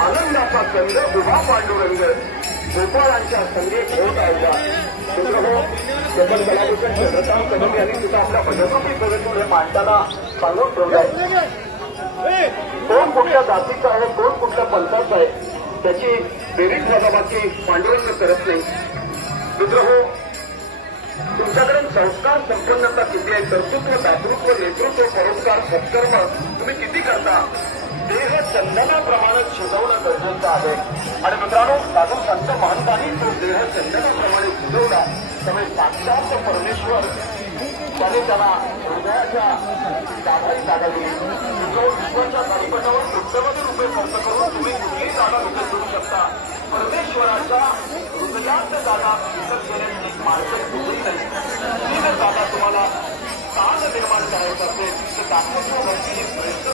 आनंदाचा कंद उभा पांडुरंग गोपाळांच्या संगीत होत आला. जगन कलाभूषण चंद्रकांत कदम यांनी सुद्धा आपल्या भजनरूपी सेवेतून हे मांडताना सांगून ठेवलंय. कोण कुठल्या जातीचा आहे, कोण कुठल्या पंथाचा आहे, त्याची बेरीज वजाबाकी पांडुरंग करत नाही. मित्रहो, तुमच्याकडे संस्कार संपन्नता किती आहे, कर्तृत्व, दातृत्व, नेतृत्व, परोपकार, सत्कर्म तुम्ही किती करता, देह चंदनाप्रमाणे शिजवणं गरजेचं आहे. आणि मित्रांनो, साधू संत महंतांनी तो देह चंदनाप्रमाणे शिजवला, त्यामुळे साक्षात परमेश्वर त्याने त्याला हृदयाच्या जागाही जागा दिली. विश्वाच्या गाडीपटावर कोट्यवधी रुपये खर्च करून तुम्ही कुठलीही जागा विकत घेऊ शकता. परमेश्वराच्या हृदयात जागा विकत घेण्याची मार्केट कुठेही नाही. ती जर जागा तुम्हाला स्थान निर्माण करायचं असेल तर दाखवतो